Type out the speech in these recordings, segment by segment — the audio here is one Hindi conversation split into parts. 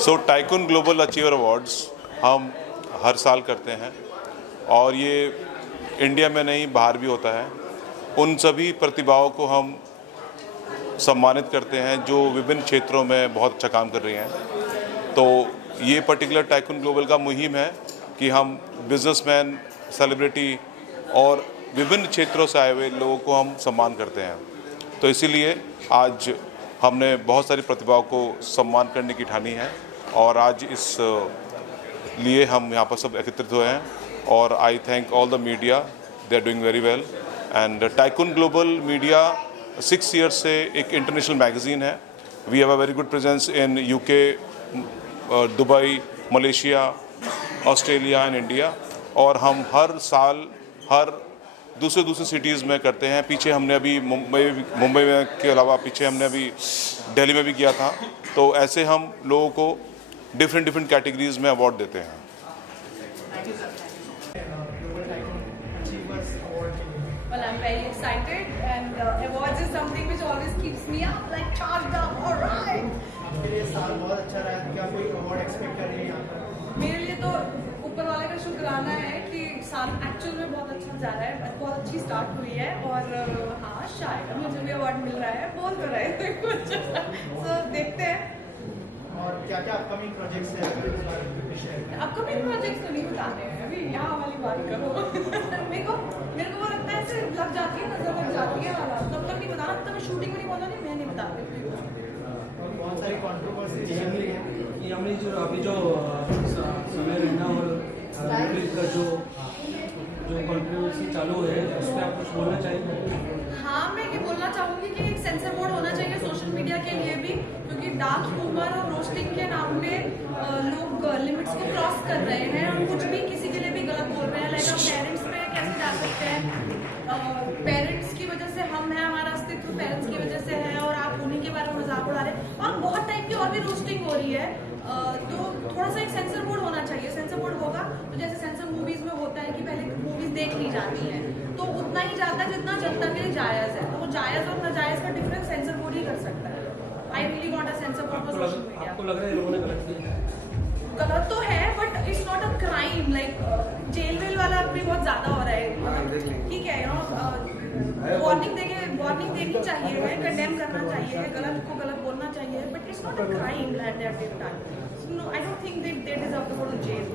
टाइकून ग्लोबल अचीवर अवार्ड्स हम हर साल करते हैं और ये इंडिया में नहीं बाहर भी होता है। उन सभी प्रतिभाओं को हम सम्मानित करते हैं जो विभिन्न क्षेत्रों में बहुत अच्छा काम कर रही हैं। तो ये पर्टिकुलर टाइकून ग्लोबल का मुहिम है कि हम बिजनेसमैन, सेलिब्रिटी और विभिन्न क्षेत्रों से आए हुए लोगों को हम सम्मान करते हैं। तो इसीलिए आज हमने बहुत सारी प्रतिभाओं को सम्मान करने की ठानी है और आज इस लिए हम यहाँ पर सब एकत्रित हुए हैं। और I thank all the media, they are doing very well. And tycoon global media 6 years से एक इंटरनेशनल मैगजीन है। We have a very good presence in UK, Dubai, Malaysia, Australia and India. और हम हर साल हर दूसरे सिटीज़ में करते हैं। पीछे हमने अभी मुंबई में के अलावा पीछे हमने अभी दिल्ली में भी किया था। तो ऐसे हम लोगों को डिफरेंट कैटेगरीज में अवार्ड देते हैं। Well, I'm very excited and awards is something which always keeps me up, like charged up, all right. आपके लिए साल बहुत अच्छा रहा है, क्या कोई अवार्ड एक्सपेक्ट कर रही हैं यहाँ पर? मेरे लिए तो ऊपर वाले का शुक्राना है कि साल एक्चुअल में बहुत अच्छा जा रहा है, बहुत अच्छी स्टार्ट हुई है और हाँ शायद मुझे भी अवार्ड मिल रहा है, बोल तो रहे थे कुछ। तो देखते हैं। और क्या क्या अपकमिंग प्रोजेक्ट्स हैं? अपकमिंग प्रोजेक्ट्स तो नहीं बताने हैं अभी, यहाँ वाली बात करो। मेरे को वो लगता है ऐसे लग जाती है, नजर लग जाती है वाला, तब तक नहीं बताना, तब मैं शूटिंग में नहीं बोला, नहीं मैं नहीं बताती। और बहुत सारी कंट्रोवर्सी चल रही है कि हमने जो अभी जो समय रैना और रणवीर का जो कंट्रोवर्सी चालू है उस पर आप कुछ बोलना चाहिए? हाँ, मैं ये बोलना चाहूँगी कि एक सेंसर बोर्ड होना चाहिए सोशल मीडिया के लिए भी, क्योंकि डार्क ह्यूमर और रोस्टिंग के नाम पे लोग लिमिट्स को क्रॉस कर रहे हैं और कुछ भी किसी के लिए भी गलत बोल रहे हैं। लाइक हम पेरेंट्स पे कैसे जा सकते हैं? पेरेंट्स की वजह से हम हैं, हमारा अस्तित्व पेरेंट्स की वजह से है और आप उन्हीं के बारे में मजाक उड़ा रहे हैं और बहुत टाइप की और भी रोस्टिंग हो रही है। तो थोड़ा सा एक सेंसर बोर्ड होना चाहिए। सेंसर बोर्ड होगा तो जैसे सेंसर मूवीज में होता है कि पहले मूवीज देख ली जाती हैं तो उतना ही जाता है जितना जनता के लिए जायज़ है। तो वो जायज़ और नाजायज़ का डिफरेंस सेंसर बोर्ड ही कर सकता है। I really want a sensor board for social media. आपको लग रहा है लोगों ने गलत किया? गलत तो है but it's not a crime. Like jail well वाला भी बहुत ज़्यादा हो रहा है। ठीक है, वार्निंग देनी चाहिए है, कंडेम करना चाहिए है, गलत को गलत बोलना चाहिए, but it's not a crime at that time. No, I don't think they deserve to go to jail.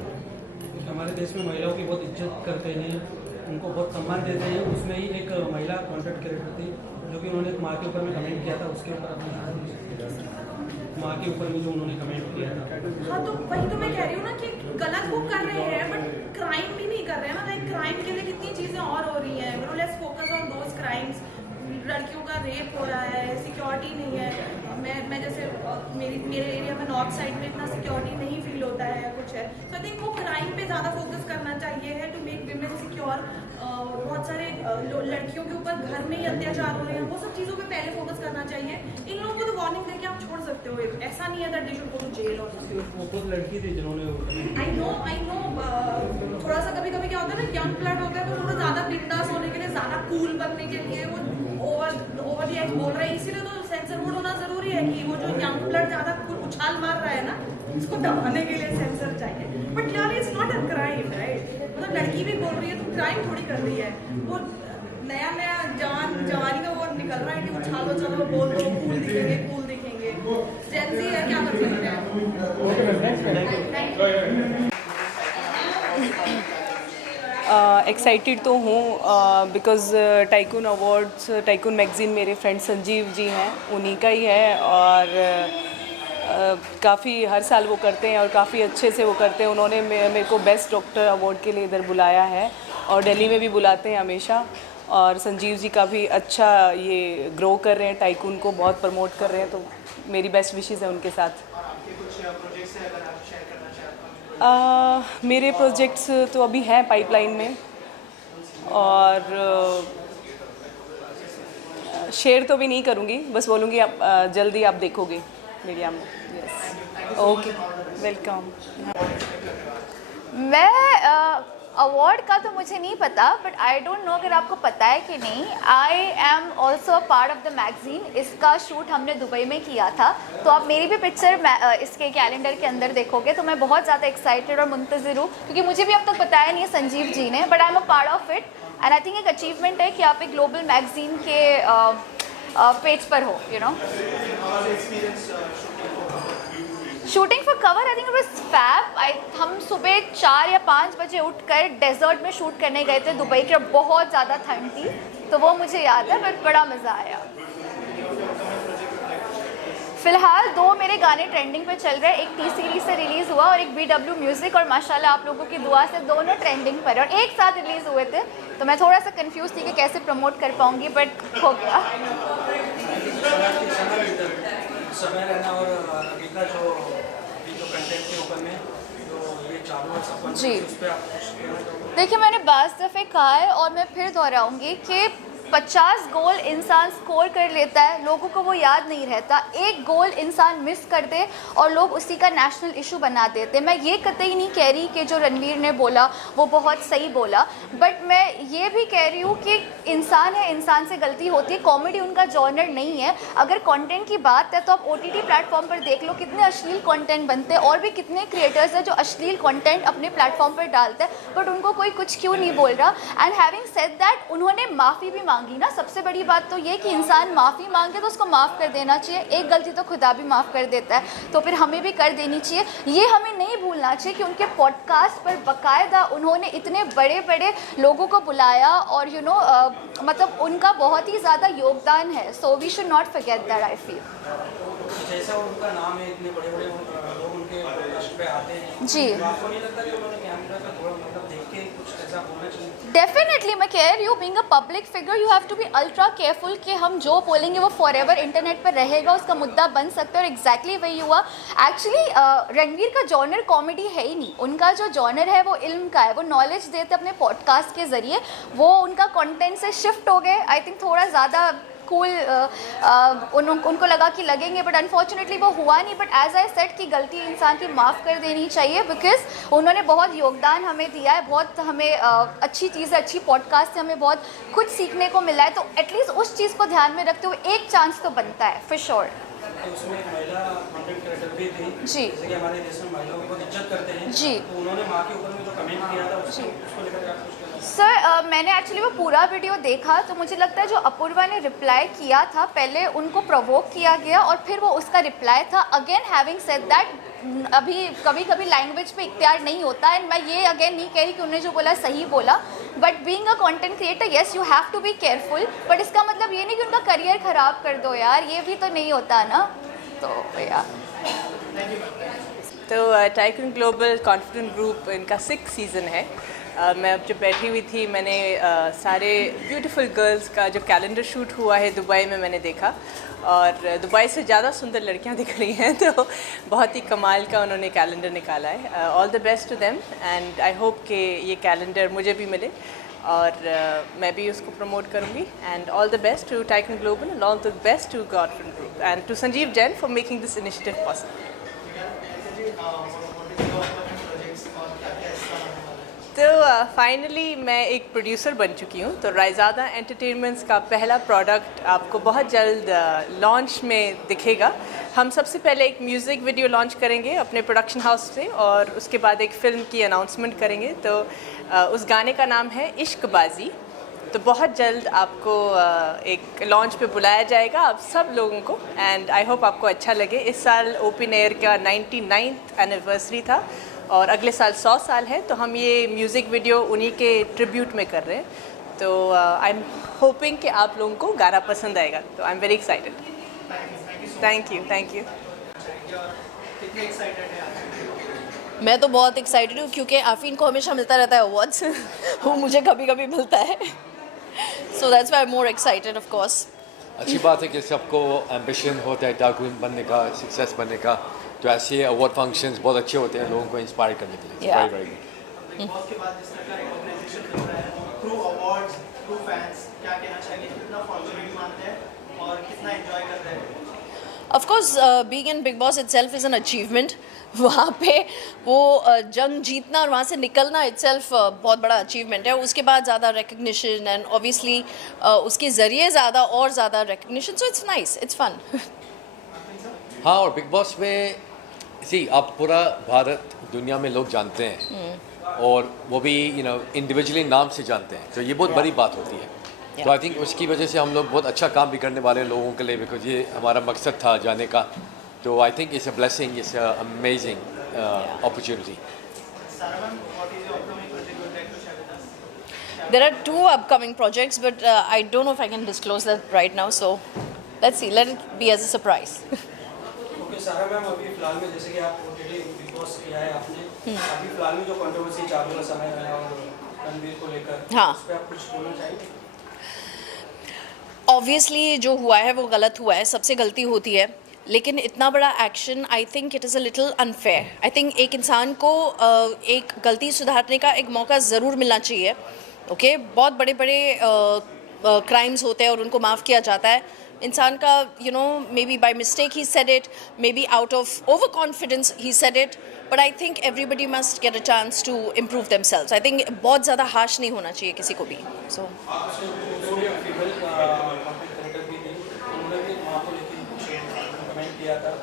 हमारे देश में महिलाओं की बहुत इज्जत करते हैं, उनको बहुत सम्मान देते हैं। उसमें ही एक महिला कॉन्टेंट क्रिएटर थी जो कि उन्होंने माँ के ऊपर में कमेंट किया था, उसके ऊपर अपनी माँ के ऊपर में जो उन्होंने कमेंट किया था। हाँ, तो वही तो मैं कह रही हूँ ना कि गलत वो कर रहे हैं बट क्राइम भी नहीं कर रहे हैं ना। लाइक क्राइम के लिए कितनी चीज़ें और हो रही हैं। Let's focus on those crimes. लड़कियों का रेप हो रहा है, सिक्योरिटी नहीं है। मैं जैसे मेरे एरिया में नॉर्थ साइड में इतना सिक्योरिटी नहीं फील होता है, कुछ है। सो आई थिंक वो क्राइम पे ज़्यादा फोकस करना चाहिए है टू मेक विमेन सिक्योर। बहुत सारे लड़कियों के ऊपर घर में ही अत्याचार हो रहे हैं, वो सब चीज़ों पे पहले फोकस करना चाहिए। इन लोगों को तो वार्निंग देके आप छोड़ सकते हो, ऐसा नहीं है that they should go to jail और वो खुद लड़की थी जिन्होंने आई नो थोड़ा सा कभी कभी क्या होता है ना, यंग ब्लड होता है तो थोड़ा ज़्यादा बिंदास होने के लिए, ज़्यादा कूल बनने के लिए वो ओवर द एज बोल रहे हैं। इसीलिए तो सेंसर बोर्ड होना जरूरी है कि वो जो यंग ब्लड ज़्यादा उछाल मार रहा है ना, उसको दबाने के लिए सेंसर चाहिए। बट यार it's not a crime, right? मतलब लड़की भी बोल रही है तो क्राइम थोड़ी कर रही है। वो नया जवानी का वो निकल रहा है कि उछालो, चलो बोल दो, कूल दिखेंगे। जेंजी है, क्या कर सकते हैं? एक्साइटेड तो हूँ because tycoon awards, tycoon magazine मेरे फ्रेंड संजीव जी हैं, उन्हीं का ही है और काफ़ी हर साल वो करते हैं और काफ़ी अच्छे से वो करते हैं। उन्होंने मेरे को बेस्ट डॉक्टर अवार्ड के लिए इधर बुलाया है और दिल्ली में भी बुलाते हैं हमेशा। और संजीव जी काफ़ी अच्छा ये ग्रो कर रहे हैं, टाइकून को बहुत प्रमोट कर रहे हैं, तो मेरी बेस्ट विशेज़ है उनके साथ। मेरे प्रोजेक्ट्स तो अभी हैं पाइपलाइन में और शेयर तो भी नहीं करूँगी, बस बोलूँगी आप जल्दी आप देखोगे मीडिया में। Yes, okay, welcome. मैं अवार्ड का तो मुझे नहीं पता, बट आई डोंट नो अगर आपको पता है कि नहीं, I am also part of the magazine. इसका शूट हमने दुबई में किया था, तो आप मेरी भी पिक्चर इसके कैलेंडर के अंदर देखोगे। तो मैं बहुत ज़्यादा एक्साइटेड और मुंतज़िर हूँ, क्योंकि मुझे भी अब तक बताया नहीं है संजीव जी ने, but I am a part of it and I think एक अचीवमेंट है कि आप एक ग्लोबल मैगजीन के पेज पर हो, you know. Shooting for cover I think it was fab. हम सुबह 4 या 5 बजे उठकर डेजर्ट में शूट करने गए थे दुबई के, और बहुत ज़्यादा ठंड थी, तो वो मुझे याद है, बट बड़ा मज़ा आया। फ़िलहाल 2 मेरे गाने ट्रेंडिंग पे चल रहे हैं, एक टी सीरीज से रिलीज़ हुआ और एक BW म्यूज़िक, और माशाल्लाह आप लोगों की दुआ से दोनों ट्रेंडिंग पर और एक साथ रिलीज़ हुए थे। तो मैं थोड़ा सा कंफ्यूज थी कि कैसे प्रमोट कर पाऊँगी, बट हो गया। समय रहना और अभी का जो कंटेंट के ऊपर में जो ये चालू है सब जी, उस पे आप कुछ कहना चाहोगे? देखिए मैंने 22 दफ़े कहा है और मैं फिर दोहराऊंगी कि 50 गोल इंसान स्कोर कर लेता है, लोगों को वो याद नहीं रहता। एक गोल इंसान मिस कर दे और लोग उसी का नेशनल इशू बना देते। मैं ये कतई नहीं कह रही कि जो रणवीर ने बोला वो बहुत सही बोला, बट मैं ये भी कह रही हूँ कि इंसान है, इंसान से गलती होती है। कॉमेडी उनका जॉनर नहीं है। अगर कंटेंट की बात है तो आप OTT प्लेटफॉर्म पर देख लो कितने अश्लील कंटेंट बनते हैं, और भी कितने क्रिएटर्स हैं जो अश्लील कंटेंट अपने प्लेटफॉर्म पर डालते हैं, बट उनको कोई कुछ क्यों नहीं बोल रहा। एंड हैविंग सेड दैट, उन्होंने माफ़ी भी मांगी ना। सबसे बड़ी बात तो ये कि इंसान माफ़ी मांगे तो उसको माफ़ कर देना चाहिए। एक गलती तो खुदा भी माफ़ कर देता है, तो फिर हमें भी कर देनी चाहिए। ये हमें नहीं भूलना चाहिए कि उनके पॉडकास्ट पर बाकायदा उन्होंने इतने बड़े बड़े लोगों को बुलाया, और यू नो मतलब उनका बहुत ही ज़्यादा योगदान है। So we should not forget that, I feel. जैसा उनका नाम है, इतने बड़े बड़े लोग उनके पॉडकास्ट पे आते हैं जी, तो आपको नहीं लगता कि उन्होंने कैमरा पे थोड़ा मतलब देख के कुछ ऐसा बोलना चाहिए? डेफिनेटली मैं कह रही हूँ, being a public figure you have to be ultra careful कि हम जो बोलेंगे वो फॉरएवर इंटरनेट पर रहेगा, उसका मुद्दा बन सकता है। और एग्जैक्टली वही हुआ। एक्चुअली रणवीर का जॉनर कॉमेडी है ही नहीं, उनका जो जॉनर है वो इल्म का है। वो नॉलेज देते अपने पॉडकास्ट के ज़रिए, वो उनका कंटेंट से शिफ्ट हो गए। आई थिंक थोड़ा ज़्यादा कूल उनको लगा कि लगेंगे, बट अनफॉर्चुनेटली वो हुआ नहीं। बट एज आई सेड कि गलती इंसान की माफ़ कर देनी चाहिए, बिकॉज उन्होंने बहुत योगदान हमें दिया है, बहुत हमें अच्छी चीज़, अच्छी पॉडकास्ट से हमें बहुत कुछ सीखने को मिला है। तो एटलीस्ट उस चीज़ को ध्यान में रखते हुए एक चांस तो बनता है फॉर श्योर। तो उसमें एक महिला कंटेंट क्रिएटर भी थी जी, जैसे कि हमारे देश में महिलाओं की बहुत इज्जत करते हैं जी। तो उन्होंने माँ के ऊपर में जो कमेंट किया था उसको लेकर आप कुछ कहना? सर मैंने एक्चुअली वो पूरा वीडियो देखा, तो मुझे लगता है जो अपूर्वा ने रिप्लाई किया था, पहले उनको प्रोवोक किया गया और फिर वो उसका रिप्लाई था। अगेन हैविंग सेड दैट, अभी कभी कभी लैंग्वेज पे इख्तियार नहीं होता। एंड मैं ये अगेन नहीं कह रही कि उन्होंने जो बोला सही बोला, but being a content creator yes you have to be careful, but इसका मतलब ये नहीं कि उनका करियर ख़राब कर दो यार, ये भी तो नहीं होता ना। तो यार तो टाइकून ग्लोबल कॉन्फिडेंट ग्रुप इनका 6th सीज़न है। मैं अब जब बैठी हुई थी मैंने सारे ब्यूटीफुल गर्ल्स का जो कैलेंडर शूट हुआ है दुबई में मैंने देखा, और दुबई से ज़्यादा सुंदर लड़कियां दिख रही हैं, तो बहुत ही कमाल का उन्होंने कैलेंडर निकाला है। All the best to them and I hope कि ये कैलेंडर मुझे भी मिले और मैं भी उसको प्रमोट करूँगी। And all the best to tycoon global and all the best to confident group and to Sanjeev Jain for making this initiative possible. तो फाइनली मैं एक प्रोड्यूसर बन चुकी हूँ। तो रायज़ादा एंटरटेनमेंट्स का पहला प्रोडक्ट आपको बहुत जल्द लॉन्च में दिखेगा। हम सबसे पहले एक म्यूज़िक वीडियो लॉन्च करेंगे अपने प्रोडक्शन हाउस से, और उसके बाद एक फ़िल्म की अनाउंसमेंट करेंगे। तो उस गाने का नाम है इश्कबाजी। तो बहुत जल्द आपको एक लॉन्च पे बुलाया जाएगा आप सब लोगों को, एंड आई होप आपको अच्छा लगे। इस साल ओपन एयर का 99th एनिवर्सरी था और अगले साल 100 साल है, तो हम ये म्यूज़िक वीडियो उन्हीं के ट्रिब्यूट में कर रहे हैं। तो आई एम होपिंग कि आप लोगों को गाना पसंद आएगा। तो आई am very excited. Thank you, thank you. कितने एक्साइटेड हैं आप? मैं तो बहुत एक्साइटेड हूँ क्योंकि आफरीन को हमेशा मिलता रहता है अवार्ड्स वो मुझे कभी कभी मिलता है, so that's why I am more excited of course. अच्छी बात है कि सबको एम्बिशन होता है टाइकून बनने का, सक्सेस बनने का, तो ऐसे अवार्ड फंक्शंस बहुत अच्छे होते हैं लोगों को इंस्पायर करने के लिए। Yeah. Very good. बॉस के बाद जिस तरह का रिकॉग्नाइजेशन मिल रहा है थ्रू अवार्ड्स, थ्रू फैंस, क्या कहना चाहिए? कितना फॉर्चुनेट मानते हैं और कितना एंजॉय कर रहे हैं? Of course being in big boss itself is an achievement. वहाँ पे वो जंग जीतना और वहाँ से निकलना इटसेल्फ बहुत बड़ा अचीवमेंट है. उसके बाद ज़्यादा रिकग्निशन एंड ऑब्वियसली उसके ज़रिए ज़्यादा और ज़्यादा recognition. So it's nice, it's fun. हाँ, और बिग बॉस में आप पूरा भारत दुनिया में लोग जानते हैं और वो भी इंडिविजुअली नाम से जानते हैं, तो ये बहुत बड़ी बात होती है. तो आई थिंक उसकी वजह से हम लोग बहुत अच्छा काम भी करने वाले हैं लोगों के लिए, बिकॉज ये हमारा मकसद था जाने का. तो I think it's a blessing, it's a amazing opportunity. There are 2 upcoming projects, but I don't know if I can disclose that right now. So let's see. Let it be as a surprise. Okay सारा मैम, अभी फिलहाल में जैसे कि आप ऑलरेडी बिग बॉस किया है आपने, अभी फिलहाल में जो कंट्रोवर्सी चालू है समय में और रणवीर को लेकर, हाँ, उस पे आप कुछ बोलना चाहेंगे? ऑब्वियसली जो हुआ है वो गलत हुआ है, सबसे गलती होती है, लेकिन इतना बड़ा action I think it is a little unfair. I think एक इंसान को एक गलती सुधारने का एक मौका ज़रूर मिलना चाहिए. ओके, बहुत बड़े बड़े क्राइम्स होते हैं और उनको माफ़ किया जाता है. इंसान का मे बी बाई मिस्टेक ही said it, may be out of over confidence ही said it, but I think everybody must get a chance to improve themselves. I think बहुत ज़्यादा हार्श नहीं होना चाहिए किसी को भी. सो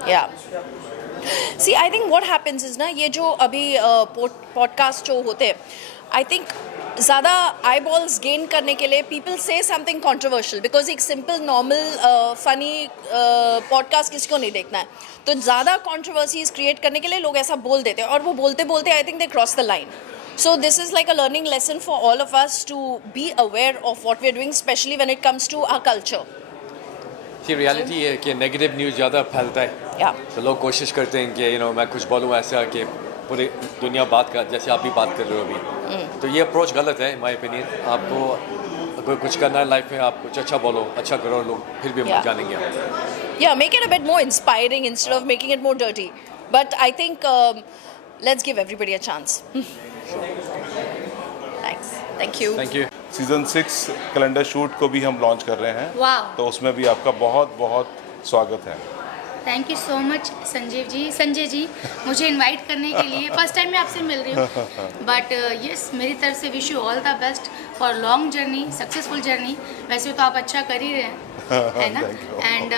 या see I think what happens is ना, ये जो अभी पॉडकास्ट जो होते हैं, आई थिंक ज़्यादा आई बॉल्स गेन करने के लिए पीपल से समथिंग कंट्रोवर्शियल, बिकॉज एक सिंपल नॉर्मल फनी पॉडकास्ट किसी को नहीं देखना है. तो ज़्यादा कंट्रोवर्सीज क्रिएट करने के लिए लोग ऐसा बोल देते हैं और वो बोलते बोलते I think they cross the line. So this is like a learning lesson for all of us to be aware of what we are doing, especially when it comes to our culture. Reality है कि नेगेटिव न्यूज़ ज़्यादा फैलता है. तो लोग कोशिश करते हैं कि मैं कुछ बोलूँ ऐसा कि पूरी दुनिया बात कर, जैसे आप भी बात कर रहे हो अभी. तो ये अप्रोच गलत है माय ओपिनियन. आपको अगर कुछ करना है लाइफ में, आप कुछ अच्छा बोलो, अच्छा करो, लोग फिर भी जानेंगे. Yeah, make it a bit more inspiring instead of making it more dirty. But I think let's give everybody a chance. Thanks. Thank you. Thank you. Season 6 calendar shoot को भी हम लॉन्च कर रहे हैं. वाह, तो उसमें भी आपका बहुत बहुत स्वागत है. Thank you so much Sanjay ji मुझे इनवाइट करने के लिए. फर्स्ट टाइम मैं आपसे मिल रही हूँ, बट यस, मेरी तरफ से wish you all the best for long journey, successful journey. वैसे तो आप अच्छा कर ही रहे हैं, है ना. एंड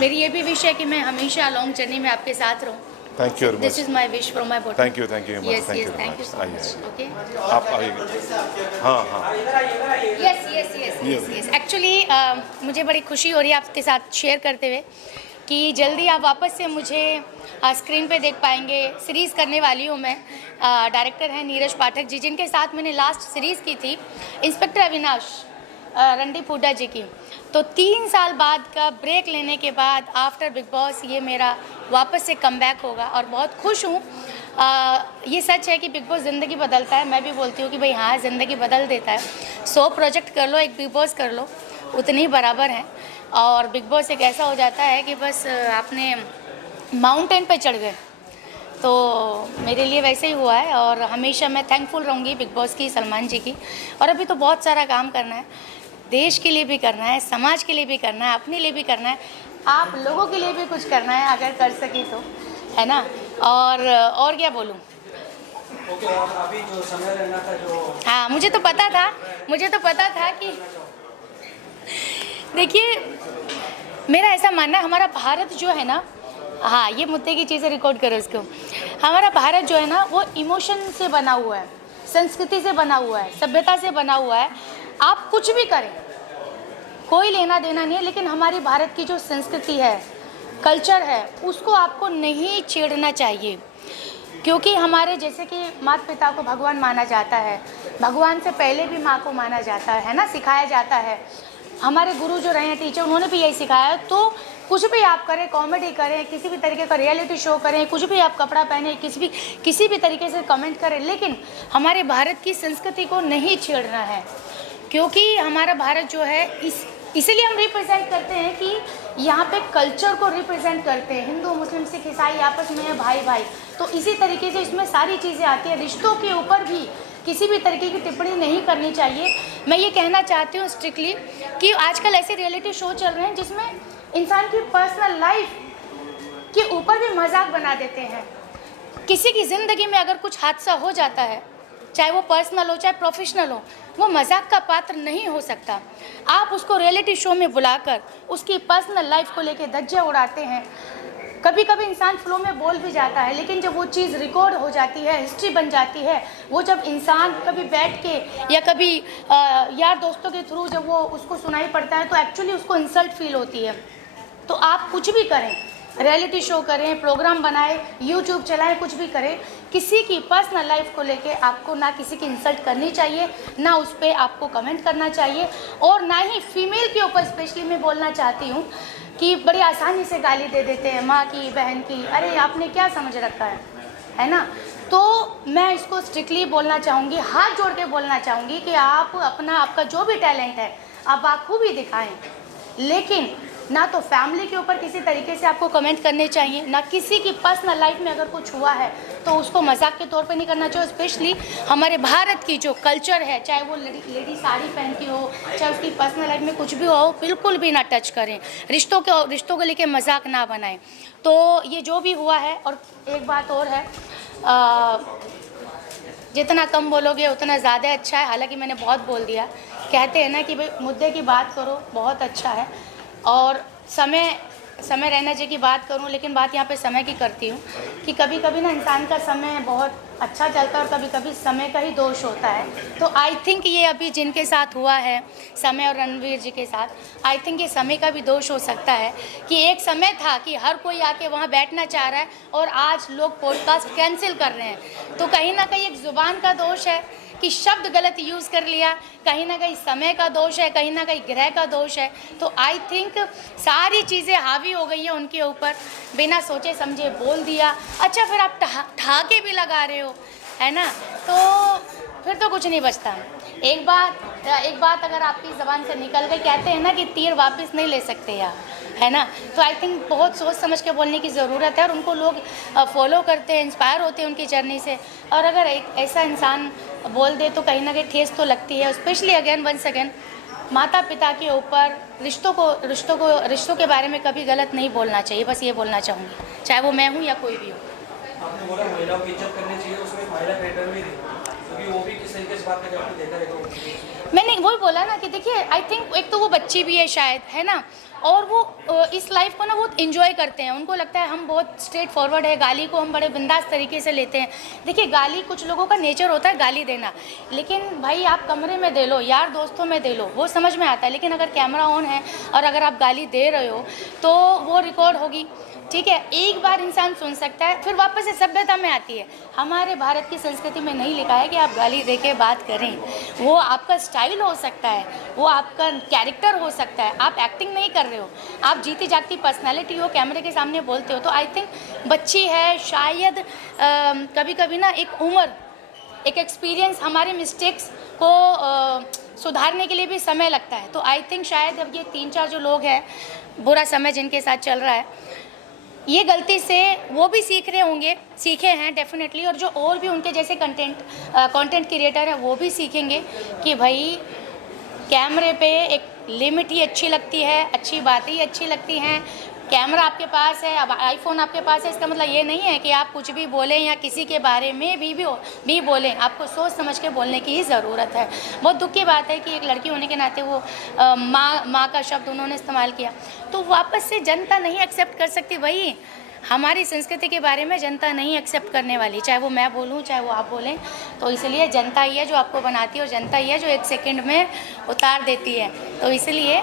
मेरी ये भी विश है कि मैं हमेशा लॉन्ग जर्नी में आपके साथ रहूँ. Thank you very much. This is my wish from my body. Thank you yes yes, thank you so much. Okay, आप आइए. हाँ. यस. एक्चुअली मुझे बड़ी खुशी हो रही है आपके साथ शेयर करते हुए कि जल्दी आप वापस से मुझे स्क्रीन पे देख पाएंगे. सीरीज़ करने वाली हूँ मैं. डायरेक्टर हैं नीरज पाठक जी, जिनके साथ मैंने लास्ट सीरीज़ की थी इंस्पेक्टर अविनाश रणदीप हुड्डा जी की. तो 3 साल बाद का ब्रेक लेने के बाद आफ्टर बिग बॉस ये मेरा वापस से कमबैक होगा और बहुत खुश हूँ. ये सच है कि बिग बॉस ज़िंदगी बदलता है. मैं भी बोलती हूँ कि भाई हाँ, ज़िंदगी बदल देता है. 100 प्रोजेक्ट कर लो, एक बिग बॉस कर लो, उतने ही बराबर हैं. और बिग बॉस एक ऐसा हो जाता है कि बस आपने माउंटेन पे चढ़ गए. तो मेरे लिए वैसे ही हुआ है और हमेशा मैं थैंकफुल रहूँगी बिग बॉस की, सलमान जी की. और अभी तो बहुत सारा काम करना है, देश के लिए भी करना है, समाज के लिए भी करना है, अपने लिए भी करना है, आप लोगों के लिए भी कुछ करना है अगर कर सके तो, है ना. और क्या बोलूँ. ओके, और अभी जो समय रहना था जो, हाँ, मुझे तो पता था कि देखिए, मेरा ऐसा मानना है हमारा भारत जो है ना, हाँ, ये मुद्दे की चीज़ें रिकॉर्ड करो इसको. हमारा भारत जो है ना वो इमोशन से बना हुआ है, संस्कृति से बना हुआ है, सभ्यता से बना हुआ है. आप कुछ भी करें, कोई लेना देना नहीं है, लेकिन हमारी भारत की जो संस्कृति है, कल्चर है, उसको आपको नहीं छेड़ना चाहिए. क्योंकि हमारे जैसे कि माता पिता को भगवान माना जाता है, भगवान से पहले भी माँ को माना जाता है ना, सिखाया जाता है. हमारे गुरु जो रहे हैं, टीचर, उन्होंने भी यही सिखाया. तो कुछ भी आप करें, कॉमेडी करें, किसी भी तरीके का रियलिटी शो करें, कुछ भी आप कपड़ा पहने, किसी भी तरीके से कमेंट करें, लेकिन हमारे भारत की संस्कृति को नहीं छेड़ना है. क्योंकि हमारा भारत जो है इसीलिए हम रिप्रेजेंट करते हैं कि यहाँ पे कल्चर को रिप्रेजेंट करते हैं. हिंदू, मुस्लिम, सिख, ईसाई आपस में है भाई भाई. तो इसी तरीके से इसमें सारी चीज़ें आती हैं. रिश्तों के ऊपर भी किसी भी तरीके की टिप्पणी नहीं करनी चाहिए. मैं ये कहना चाहती हूँ स्ट्रिक्टली कि आजकल ऐसे रियलिटी शो चल रहे हैं जिसमें इंसान की पर्सनल लाइफ के ऊपर भी मजाक बना देते हैं। किसी की ज़िंदगी में अगर कुछ हादसा हो जाता है, चाहे वो पर्सनल हो चाहे प्रोफेशनल हो, वो मजाक का पात्र नहीं हो सकता। आप उसको रियलिटी शो में बुलाकर उसकी पर्सनल लाइफ को लेके धज्जे उड़ाते हैं। कभी कभी इंसान फ्लो में बोल भी जाता है, लेकिन जब वो चीज़ रिकॉर्ड हो जाती है, हिस्ट्री बन जाती है, वो जब इंसान कभी बैठ के या कभी यार दोस्तों के थ्रू जब वो उसको सुनाई पड़ता है तो एक्चुअली उसको इंसल्ट फील होती है। तो आप कुछ भी करें, रियलिटी शो करें, प्रोग्राम बनाएं, यूट्यूब चलाएं, कुछ भी करें, किसी की पर्सनल लाइफ को लेके आपको ना किसी की इंसल्ट करनी चाहिए, ना उस पर आपको कमेंट करना चाहिए, और ना ही फीमेल के ऊपर स्पेशली मैं बोलना चाहती हूँ कि बड़ी आसानी से गाली दे देते हैं माँ की, बहन की। अरे आपने क्या समझ रखा है ना? तो मैं इसको स्ट्रिक्टली बोलना चाहूँगी, हाथ जोड़ के बोलना चाहूँगी कि आप आपका जो भी टैलेंट है आप बाखूबी दिखाएं, लेकिन ना तो फैमिली के ऊपर किसी तरीके से आपको कमेंट करने चाहिए, ना किसी की पर्सनल लाइफ में अगर कुछ हुआ है तो उसको मजाक के तौर पे नहीं करना चाहिए। स्पेशली हमारे भारत की जो कल्चर है, चाहे वो लेडी साड़ी पहनती हो, चाहे उसकी पर्सनल लाइफ में कुछ भी हो, बिल्कुल भी ना टच करें, रिश्तों को लेके मजाक ना बनाएं। तो ये जो भी हुआ है, और एक बात और है, जितना कम बोलोगे उतना ज़्यादा अच्छा है। हालांकि मैंने बहुत बोल दिया। कहते हैं ना कि भाई मुद्दे की बात करो, बहुत अच्छा है, और समय रहना चाहिए की बात करूं, लेकिन बात यहाँ पे समय की करती हूँ कि कभी कभी ना इंसान का समय बहुत अच्छा चलता है और कभी कभी समय का ही दोष होता है। तो आई थिंक ये अभी जिनके साथ हुआ है, समय और रणवीर जी के साथ, आई थिंक ये समय का भी दोष हो सकता है कि एक समय था कि हर कोई आके वहाँ बैठना चाह रहा है और आज लोग पॉडकास्ट कैंसिल कर रहे हैं। तो कहीं ना कहीं एक ज़ुबान का दोष है कि शब्द गलत यूज़ कर लिया, कहीं ना कहीं समय का दोष है, कहीं ना कहीं ग्रह का दोष है। तो आई थिंक सारी चीज़ें हावी हो गई है उनके ऊपर, बिना सोचे समझे बोल दिया। अच्छा फिर आप ठहाके भी लगा रहे हो, है ना, तो फिर तो कुछ नहीं बचता। एक बात अगर आपकी ज़बान से निकल गई, कहते हैं ना कि तीर वापस नहीं ले सकते यार, है ना। तो आई थिंक बहुत सोच समझ के बोलने की ज़रूरत है, और उनको लोग फॉलो करते हैं, इंस्पायर होते हैं उनकी जर्नी से। और अगर एक ऐसा इंसान बोल दे तो कहीं ना कहीं ठेस तो लगती है। स्पेशली वंस अगेन माता पिता के ऊपर रिश्तों के बारे में कभी गलत नहीं बोलना चाहिए। बस ये बोलना चाहूँगी, चाहे वो मैं हूँ या कोई भी हो। आपने बोला महिलाओं की इज्जत करनी चाहिए, उसमें महिला क्रिएटर भी थी, क्योंकि वो भी किस तरीके से बात करके आपने देखा रहेगा। मैंने वही बोला ना कि देखिए आई थिंक एक तो वो बच्ची भी है शायद, है ना, और वो इस लाइफ को ना बहुत इन्जॉय करते हैं। उनको लगता है हम बहुत स्ट्रेट फॉरवर्ड है, गाली को हम बड़े बिंदास तरीके से लेते हैं। देखिए गाली कुछ लोगों का नेचर होता है गाली देना, लेकिन भाई आप कमरे में दे लो, यार दोस्तों में दे लो, वो समझ में आता है। लेकिन अगर कैमरा ऑन है और अगर आप गाली दे रहे हो तो वो रिकॉर्ड होगी, ठीक है, एक बार इंसान सुन सकता है, फिर वापस से सभ्यता में आती है। हमारे भारत की संस्कृति में नहीं लिखा है कि आप गाली दे के बात करें। वो आपका स्टाइल हो सकता है, वो आपका कैरेक्टर हो सकता है, आप एक्टिंग नहीं कर रहे हो, आप जीती जागती पर्सनालिटी हो, कैमरे के सामने बोलते हो। तो आई थिंक बच्ची है शायद, कभी कभी ना एक उम्र, एक एक्सपीरियंस, हमारे मिस्टेक्स को सुधारने के लिए भी समय लगता है। तो आई थिंक शायद अब ये 3-4 जो लोग हैं, बुरा समय जिनके साथ चल रहा है, ये गलती से वो भी सीखे हैं डेफिनेटली, और जो और भी उनके जैसे कंटेंट क्रिएटर है वो भी सीखेंगे कि भाई कैमरे पे एक लिमिट ही अच्छी लगती है, अच्छी बातें ही अच्छी लगती हैं। कैमरा आपके पास है, अब आईफोन आपके पास है, इसका मतलब ये नहीं है कि आप कुछ भी बोलें या किसी के बारे में भी बोलें। आपको सोच समझ के बोलने की ही ज़रूरत है। बहुत दुख की बात है कि एक लड़की होने के नाते वो माँ का शब्द उन्होंने इस्तेमाल किया, तो वापस से जनता नहीं एक्सेप्ट कर सकती। वही हमारी संस्कृति के बारे में जनता नहीं एक्सेप्ट करने वाली, चाहे वो मैं बोलूँ चाहे वो आप बोलें। तो इसलिए जनता ही है जो आपको बनाती है, और जनता ही है जो 1 सेकंड में उतार देती है। तो इसलिए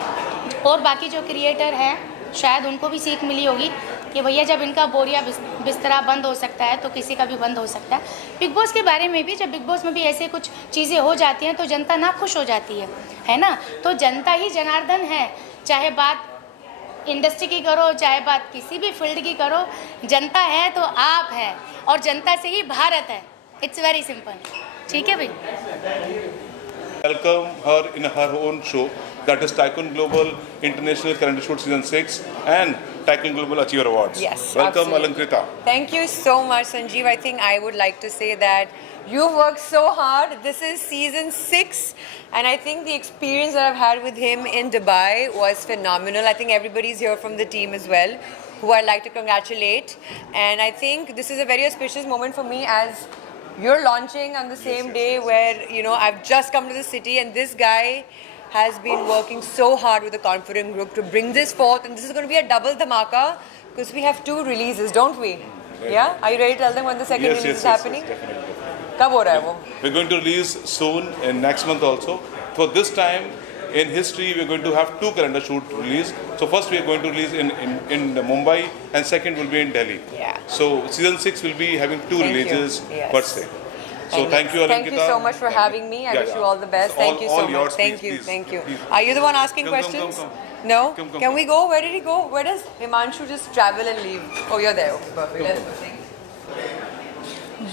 और बाकी जो क्रिएटर हैं शायद उनको भी सीख मिली होगी कि भैया जब इनका बोरिया बिस्तरा बंद हो सकता है तो किसी का भी बंद हो सकता है। बिग बॉस के बारे में भी, जब बिग बॉस में भी ऐसे कुछ चीज़ें हो जाती हैं तो जनता ना खुश हो जाती है ना। तो जनता ही जनार्दन है, चाहे बात इंडस्ट्री की करो, चाहे बात किसी भी फील्ड की करो, जनता है तो आप है, और जनता से ही भारत है। इट्स वेरी सिंपल, ठीक है भाई। Welcome her in her own show, that is Tycoon Global International Current Shoot Season 6 and Tycoon Global Achiever Awards. Yes, welcome absolutely. Alankrita. Thank you so much, Sanjeev. I think I would like to say that you worked so hard. This is season 6, and I think the experience that I've had with him in Dubai was phenomenal. I think everybody's here from the team as well. who I'd like to congratulate. And I think this is a very auspicious moment for me as you're launching on the same day where, you know, I've just come to the city and this guy has been working so hard with the Confident Group to bring this forth. And this is going to be a double dhamaka because we have 2 releases, don't we? Yeah? Are you ready to tell them when the second release is happening? Definitely. Kab ho raha hai wo? We're going to release soon in next month also. For this time in history, we're going to have 2 calendar shoot release. So first we are going to release in Mumbai and second will be in Delhi. Yeah. So season 6 will be having 2 Thank you. releases Yes. per se. So thank you, Alankita. Thank you so much for having me. I wish you all the best. Thank you so all much. yours, Thank please, you. please. Thank you. Please. Are you the one asking Come, questions? come. No? Come. Can we go? Where did he go? Where does Himanshu just travel and leave? Oh, you're there. Okay, perfect. Let's go. Thank you.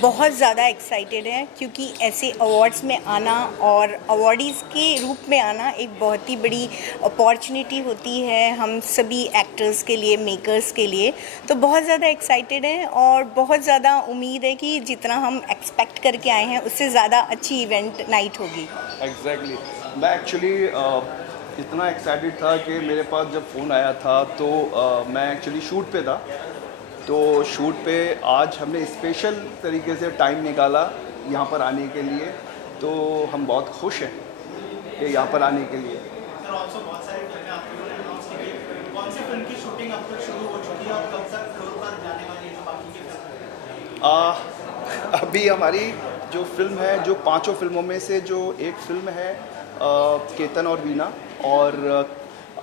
बहुत ज़्यादा एक्साइटेड है क्योंकि ऐसे अवार्ड्स में आना और अवार्डीज़ के रूप में आना एक बहुत ही बड़ी अपॉर्चुनिटी होती है हम सभी एक्टर्स के लिए, मेकर्स के लिए। तो बहुत ज़्यादा एक्साइटेड हैं और बहुत ज़्यादा उम्मीद है कि जितना हम एक्सपेक्ट करके आए हैं उससे ज़्यादा अच्छी इवेंट नाइट होगी। एग्जैक्टली मैं एक्चुअली इतना एक्साइटेड था कि मेरे पास जब फ़ोन आया था तो मैं एक्चुअली शूट पे था। तो शूट पे आज हमने स्पेशल तरीके से टाइम निकाला यहाँ पर आने के लिए, तो हम बहुत खुश हैं कि यहाँ पर आने के लिए। सर ऑल्सो बहुत सारी फिल्में आपको अनाउंस की गई, कौन सी फिल्म की शूटिंग अब तक शुरू हो चुकी है और कब तक फ्लोर पर जाने वाली है बाकी की फिल्म? अभी हमारी जो फिल्म है, जो 5 फिल्मों में से जो एक फिल्म है केतन और वीना और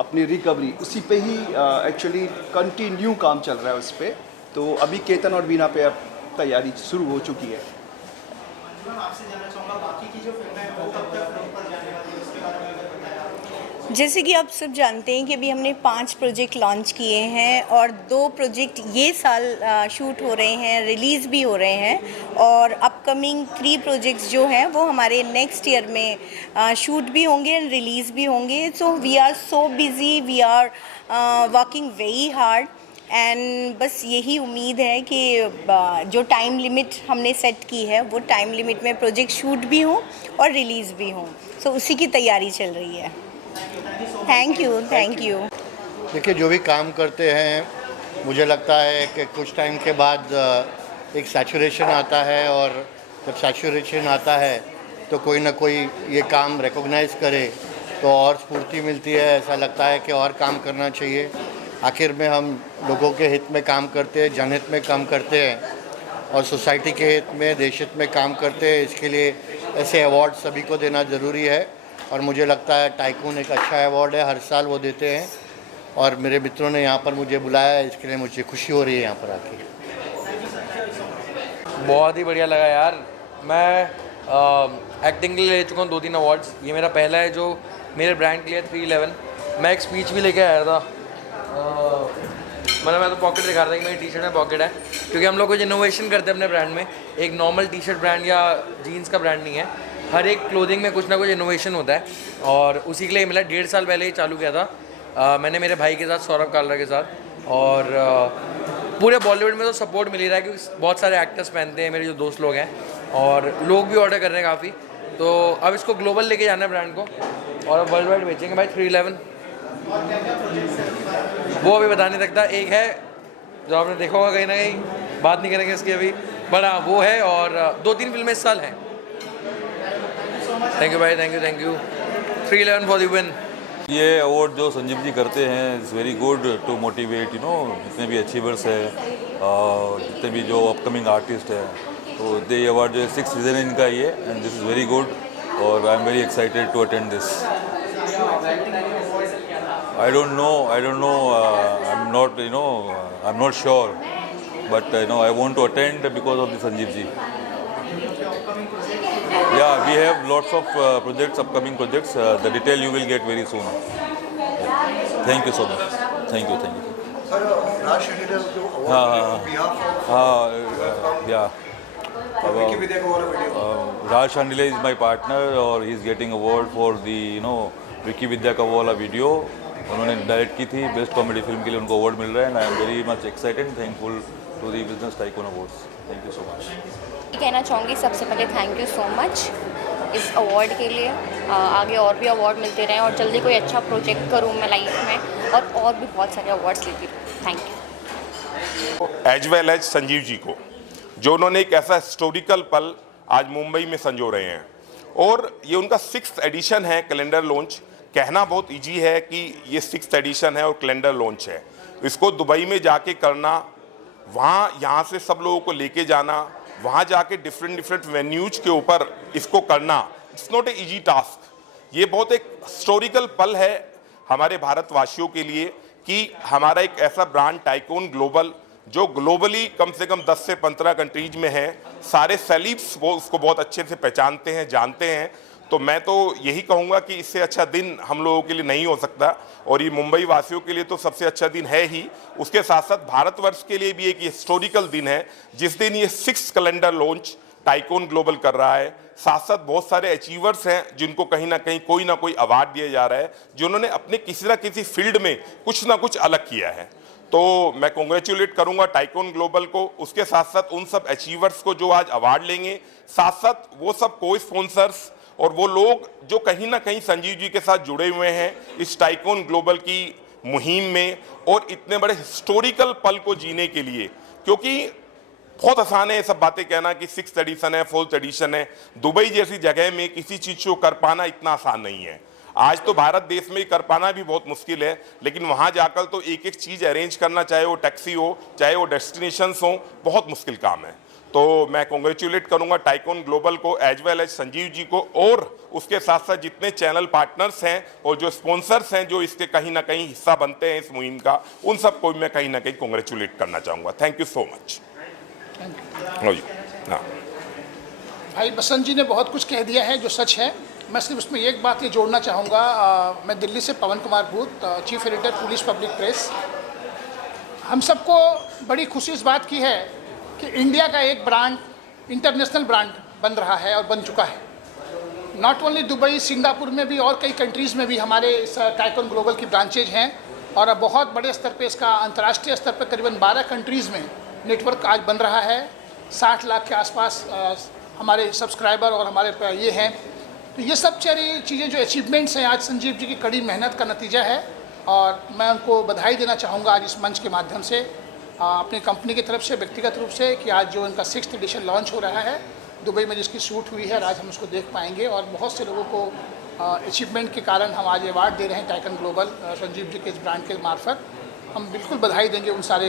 अपनी रिकवरी, उसी पे ही एक्चुअली कंटिन्यू काम चल रहा है उस पर। तो अभी केतन और वीना पे अब तैयारी शुरू हो चुकी है। आपसे जानना चाहूँगा बाकी की जो फिल्में हैं वो कब तक फ्लोर पर जाने वाली है, उसके बारे में अगर बताया। जैसे कि आप सब जानते हैं कि अभी हमने 5 प्रोजेक्ट लॉन्च किए हैं और 2 प्रोजेक्ट ये साल शूट हो रहे हैं, रिलीज़ भी हो रहे हैं और अपकमिंग 3 प्रोजेक्ट्स जो हैं वो हमारे नेक्स्ट ईयर में शूट भी होंगे एंड रिलीज़ भी होंगे। So we are so busy, we are working very hard and बस यही उम्मीद है कि जो टाइम लिमिट हमने सेट की है वो टाइम लिमिट में प्रोजेक्ट शूट भी हों और रिलीज़ भी हों। सो उसी की तैयारी चल रही है। Thank you. देखिए, जो भी काम करते हैं मुझे लगता है कि कुछ टाइम के बाद एक सैचुरेशन आता है और जब सैचुरेशन आता है तो कोई ना कोई ये काम रिकॉग्नाइज़ करे तो और स्फूर्ति मिलती है। ऐसा लगता है कि और काम करना चाहिए। आखिर में हम लोगों के हित में काम करते हैं, जनहित में काम करते हैं और सोसाइटी के हित में, देश हित में काम करते हैं। इसके लिए ऐसे अवार्ड सभी को देना ज़रूरी है और मुझे लगता है टाइकून एक अच्छा अवार्ड है, हर साल वो देते हैं और मेरे मित्रों ने यहाँ पर मुझे बुलाया है, इसके लिए मुझे खुशी हो रही है यहाँ पर आके। बहुत ही बढ़िया लगा यार। मैं एक्टिंग के लिए ले चुका हूँ 2-3 अवार्ड्स। ये मेरा पहला है जो मेरे ब्रांड के लिए 311। मैं एक स्पीच भी लेके आया था, मतलब मैं तो पॉकेट दिखा रहा था कि मेरी टी शर्ट में पॉकेट है, क्योंकि हम लोग कुछ इनोवेशन करते हैं अपने ब्रांड में। एक नॉर्मल टी शर्ट ब्रांड या जीन्स का ब्रांड नहीं है, हर एक क्लोथिंग में कुछ ना कुछ इनोवेशन होता है और उसी के लिए मिला। 1.5 साल पहले ही चालू किया था मैंने मेरे भाई के साथ, सौरभ कालरा के साथ। और पूरे बॉलीवुड में तो सपोर्ट मिल ही रहा है क्योंकि बहुत सारे एक्टर्स पहनते हैं, मेरे जो दोस्त लोग हैं, और लोग भी ऑर्डर कर रहे हैं काफ़ी। तो अब इसको ग्लोबल लेके जाना है ब्रांड को और अब वर्ल्ड वाइड बेचेंगे भाई। 311 वो अभी बता नहीं सकता। एक है जो आपने देखा होगा, कहीं ना कहीं बात नहीं करेंगे इसकी अभी, बट हाँ वो है। और 2-3 फिल्में इस साल हैं। थैंक यू भाई, thank you. 311 for the win. ये अवार्ड जो संजीव जी करते हैं is very good to motivate जितने भी अचीवर्स है, जितने भी जो अपकमिंग आर्टिस्ट है, तो ये अवार्ड जो है 6th सीजन इनका ही है and this is very good और I am very excited to attend this. I don't know. I'm not sure, but I want to attend because of the Sanjeev ji. Yeah, we have lots of projects, upcoming projects. The detail you will get very soon. Thank you so much. Thank you. Sir, Raj Shanidal to award on behalf of yeah. Vicky Vidya Kawala video. Raj Shandile is my partner और he is getting award for the Vicky Vidya कवाला वीडियो उन्होंने डायरेक्ट की थी। बेस्ट कॉमेडी फिल्म के लिए उनको अवार्ड मिल रहा है and I am very much excited, thankful to the business tycoon awards. Thank you so much. कहना चाहूँगी सबसे पहले थैंक यू सो मच इस अवार्ड के लिए। आगे और भी अवार्ड मिलते रहें और जल्दी कोई अच्छा प्रोजेक्ट करूँ मैं लाइफ में और भी बहुत सारे अवार्ड्स लेती रहूँ। Thank you. As well as Sanjeev ji को, जो उन्होंने एक ऐसा हिस्टोरिकल पल आज मुंबई में संजो रहे हैं। और ये उनका 6th एडिशन है कैलेंडर लॉन्च। कहना बहुत इजी है कि ये 6th एडिशन है और कैलेंडर लॉन्च है, इसको दुबई में जाके करना, वहाँ यहाँ से सब लोगों को लेके जाना, वहाँ जाके डिफरेंट वेन्यूज के ऊपर इसको करना, it's not a easy task. ये बहुत एक हिस्टोरिकल पल है हमारे भारतवासियों के लिए कि हमारा एक ऐसा ब्रांड टाइकून ग्लोबल, जो ग्लोबली कम से कम 10 से 15 कंट्रीज में है, सारे सेलिब्स वो उसको बहुत अच्छे से पहचानते हैं, जानते हैं। तो मैं तो यही कहूँगा कि इससे अच्छा दिन हम लोगों के लिए नहीं हो सकता, और ये मुंबई वासियों के लिए तो सबसे अच्छा दिन है ही, उसके साथ साथ भारतवर्ष के लिए भी एक हिस्टोरिकल दिन है जिस दिन ये 6th calendar launch tycoon global कर रहा है। साथ साथ बहुत सारे अचीवर्स हैं जिनको कहीं ना कहीं कोई ना कोई अवार्ड दिया जा रहा है, जिन्होंने अपने किसी ना किसी फील्ड में कुछ ना कुछ अलग किया है। तो मैं कॉन्ग्रेचुलेट करूंगा टाइकून ग्लोबल को, उसके साथ साथ उन सब अचीवर्स को जो आज अवार्ड लेंगे, साथ साथ वो सब को स्पॉन्सर्स और वो लोग जो कहीं ना कहीं संजीव जी के साथ जुड़े हुए हैं इस टाइकून ग्लोबल की मुहिम में, और इतने बड़े हिस्टोरिकल पल को जीने के लिए। क्योंकि बहुत आसान है ये सब बातें कहना कि 6th एडिशन है, 4th एडिशन है। दुबई जैसी जगह में किसी चीज़ को कर पाना इतना आसान नहीं है। आज तो भारत देश में कर पाना भी बहुत मुश्किल है, लेकिन वहाँ जाकर तो एक एक चीज़ अरेंज करना, चाहे वो टैक्सी हो, चाहे वो डेस्टिनेशंस हो, बहुत मुश्किल काम है। तो मैं कॉन्ग्रेचुलेट करूंगा टाइकून ग्लोबल को as well as Sanjeev ji को, और उसके साथ साथ जितने चैनल पार्टनर्स हैं और जो स्पॉन्सर्स हैं जो इसके कहीं ना कहीं हिस्सा बनते हैं इस मुहिम का, उन सबको मैं कहीं ना कहीं कॉन्ग्रेचुलेट करना चाहूँगा। Thank you so much. हाँ भाई बसंत जी ने बहुत कुछ कह दिया है जो सच है। मैं सिर्फ उसमें एक बात ये जोड़ना चाहूँगा। मैं दिल्ली से पवन कुमार भूत, chief editor police public press. हम सबको बड़ी खुशी इस बात की है कि इंडिया का एक ब्रांड इंटरनेशनल ब्रांड बन रहा है और बन चुका है। नॉट ओनली दुबई, सिंगापुर में भी और कई कंट्रीज़ में भी हमारे इस टाइकून ग्लोबल की ब्रांचेज हैं, और अब बहुत बड़े स्तर पे इसका अंतर्राष्ट्रीय स्तर पर करीबन 12 कंट्रीज़ में नेटवर्क आज बन रहा है। 60 लाख के आसपास हमारे सब्सक्राइबर और हमारे ये हैं। तो ये सब सारी चीज़ें जो अचीवमेंट्स हैं आज संजीव जी की कड़ी मेहनत का नतीजा है, और मैं उनको बधाई देना चाहूँगा आज इस मंच के माध्यम से, अपनी कंपनी की तरफ से, व्यक्तिगत रूप से, कि आज जो इनका 6th एडिशन लॉन्च हो रहा है दुबई में, जिसकी शूट हुई है, आज हम उसको देख पाएंगे। और बहुत से लोगों को अचीवमेंट के कारण हम आज अवार्ड दे रहे हैं टाइकून ग्लोबल संजीव जी के इस ब्रांड के मार्फत। हम बिल्कुल बधाई देंगे उन सारे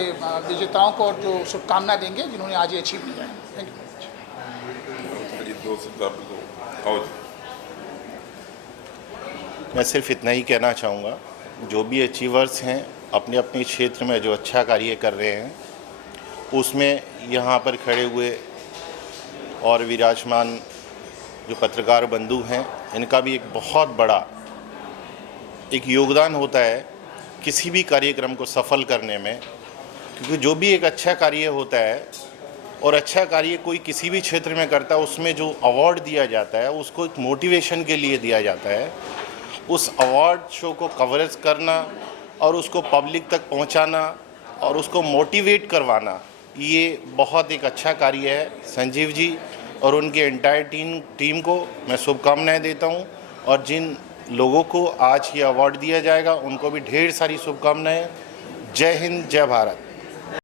विजेताओं को और जो शुभकामना देंगे जिन्होंने आज ये अचीव किया है। Thank you. मैं सिर्फ इतना ही कहना चाहूँगा, जो भी अचीवर्स हैं अपने अपने क्षेत्र में जो अच्छा कार्य कर रहे हैं, उसमें यहाँ पर खड़े हुए और विराजमान जो पत्रकार बंधु हैं, इनका भी एक बहुत बड़ा एक योगदान होता है किसी भी कार्यक्रम को सफल करने में। क्योंकि जो भी एक अच्छा कार्य होता है और अच्छा कार्य कोई किसी भी क्षेत्र में करता है, उसमें जो अवार्ड दिया जाता है उसको एक मोटिवेशन के लिए दिया जाता है। उस अवार्ड शो को कवरेज करना और उसको पब्लिक तक पहुंचाना और उसको मोटिवेट करवाना, ये बहुत एक अच्छा कार्य है। संजीव जी और उनके एंटायर टीम को मैं शुभकामनाएं देता हूं, और जिन लोगों को आज ये अवार्ड दिया जाएगा उनको भी ढेर सारी शुभकामनाएं। जय हिंद, जय भारत।